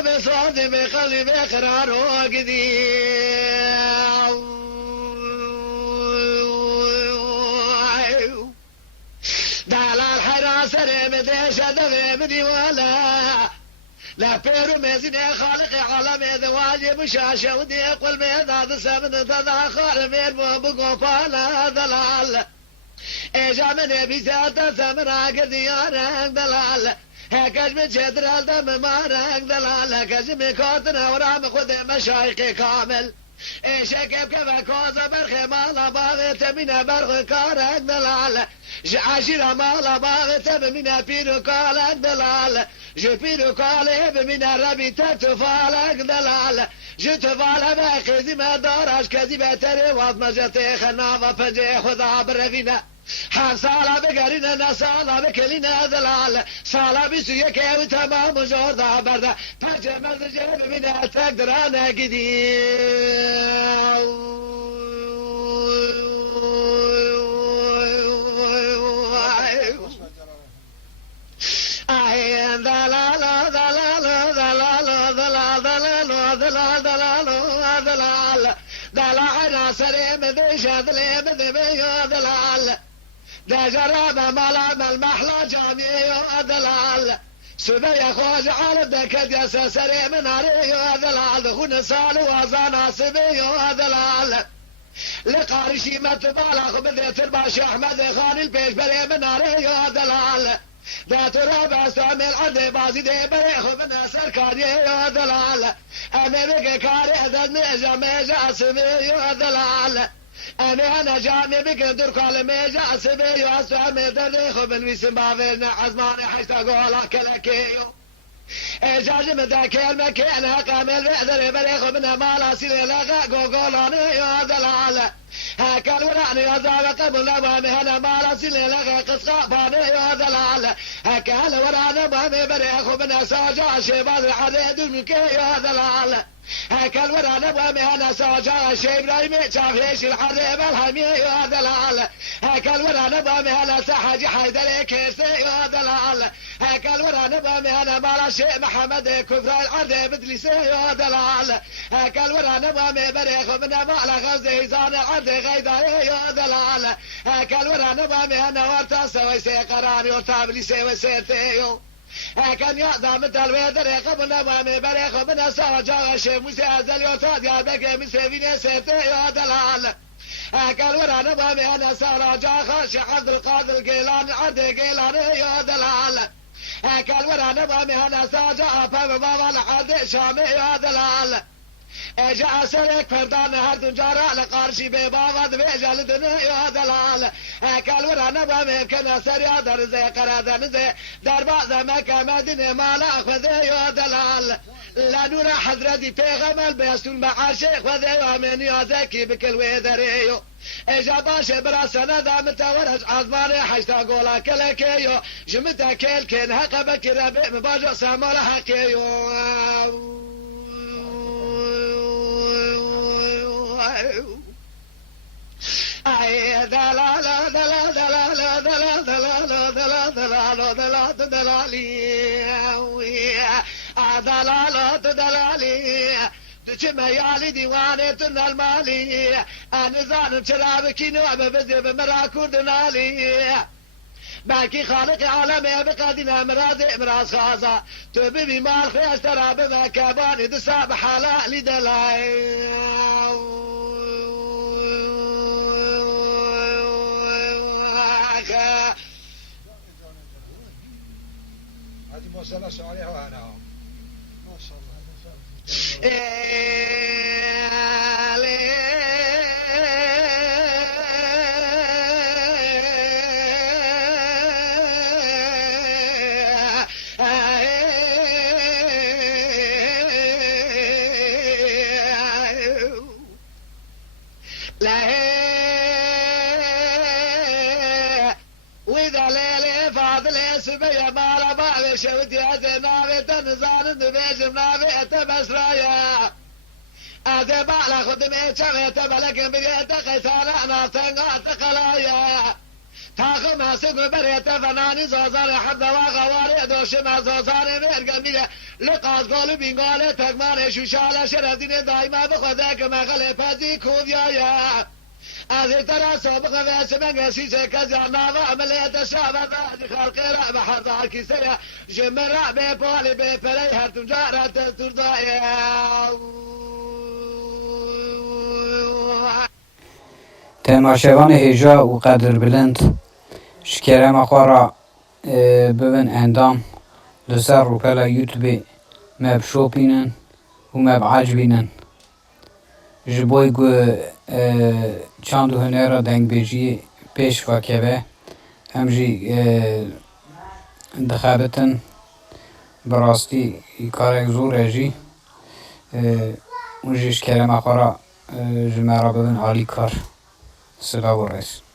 بصوتي بقلبي قرار وقدي دلال حراسة مدريش دغري بدي ولا لا بيرو مزيني خالق عالم ذوالي مشاشة ودي قل ميداد سمن تداخل مين بقو فالا دلال اجا من بيزاد سمن عقد يارك دلال هكاش من شدر الدم مارك دلال كاش من كوتنا ورام خد مشايقي كامل شكب كفا كوزا برخي مالا باغي تمينا برخي كارك دلال عشيرة مالا باغي تمينا بيرو كارك دلال جو بيرو كالي بمينا ربي تتفالك دلال جو تفال باقي زي ما دارش كذي بتري واض مجتي خنافة فجي خذا برفينا حان صالا بقرينا نصالا بكلينا دلال صالا بسوية كيوي تمام جوردا بردا فجي مزجي بمينا تقدر انا قدي دلال سريم ذي شذلي بذبي دلال دا جراب ملام المحلى جامي دلال سبي خوج على دكد يا سريم ناري دلال خون سال وزانا سبي دلال لقارشي متبالغ بذيت الباشا احمد خان البيش بري من ناري دلال دا تراب استعمل عندي بازي دي بريخ من سركاني يا دلال انا بك كاري هذا ميجا ميجا سبي يا دلال انا جامي بك دركال ميجا سبي يا استعمل دريخ من ويسم بافرنا عزماني حيث اقول كلكيو اجاج من ذاك المكان هقامل بأذر بريخ منها مالا سيلي لغا قوقولاني يا دلال هكا الوراني يا زاوة قبل نبامي هنا مالا سيلي لغا قسقا فاني يا دلال هكا الوراني بامي بريخ منها ساجا شيباز الحديد الملكي يا دلال هكا الوراني بامي هنا ساجا شيب رايمي شافيش الحديب الهمي يا دلال هكا الوراني بامي هنا سحاجي حيدري كيسي يا دلال هكا الوراني بامي هنا مالا شيء محمد كفر العرض بدلسي يا دلال هكا الوراني بامي بريخ منها مالا غزي زان العرض غيداي يا دلال هكا الوراني بامي هنا ورتا سوي سي قراني ورتابلي سوي سيتيو هكا يعظم التلوي دريق من بامي بريخ منها ساجا شيء مسيازل يوتاد يا بكي مسيفيني سيتي يا دلال هكا الوراني بامي هنا ساجا خاشي عبد القادر قيلان العرض قيلاني يا دلال هكا الوراني بامي هنا ساجا فهم بابا العرض شامي يا دلال اجا سرك فردان هردن جارا لقارشي ببابا دبيجا لدني يا دلال هكا الوراني بامي كنا سريا درزي قرادن زي دربا زمكا مدينة مالا خذي يا دلال لا نور حضرتي پیغمل بيستون معاشق خذي ومن يا زكي بكل ويدريو اجا باشا براسنا دا متورج عظماني حشتا قولا كلكيو جمتا كيل كين هقا بكي ربي مباجو سامولا حقيو اي دلال دلال دلال دلال دلال دلال دلال دلال دلالي دلال دلالي دچما يالي ديوانه المالي انا زانم شلابكي نوع ببدي بمراكور دنالي باكي خالق عالمي بقادنا مرازي مراز خازا تبي مال خياش ترى بمكاباني دساب حلالي دلاي هذه موصلة عليها وانا ما شاء الله سبيا مالا باغي شوتي ازنابي تنزان نبيش منابي اتبسرايا ازي بالا خدمي شغي تبلك بيت قيسانا انا تنغات قلايا تاخم سبر بريت فناني زوزان حد وغواري دوشما زوزان ميرقمي لقاز قالوا بینگاله تکمان شوشاله شرفتین دایما بخوده که مغل پزی کوبیایا از ترى سابق واسم قسيس كذا ناظر عملية الشعب بعد خلق رأب حرض كيسية جم رأب بولي بفري هرتم جارة تردايا تماشاوان هجا و قدر بلند شکره مخوارا ببن اندام لسر روپلا یوتیوب مب شوپینن و مب عجبینن جبوی گو چند هنر دنگ بیجی پیش و کبه هم جی دخابتن براستی کارک زور جی اون جیش کرم اخورا جمعرا ببن عالی کار سلاو رئیس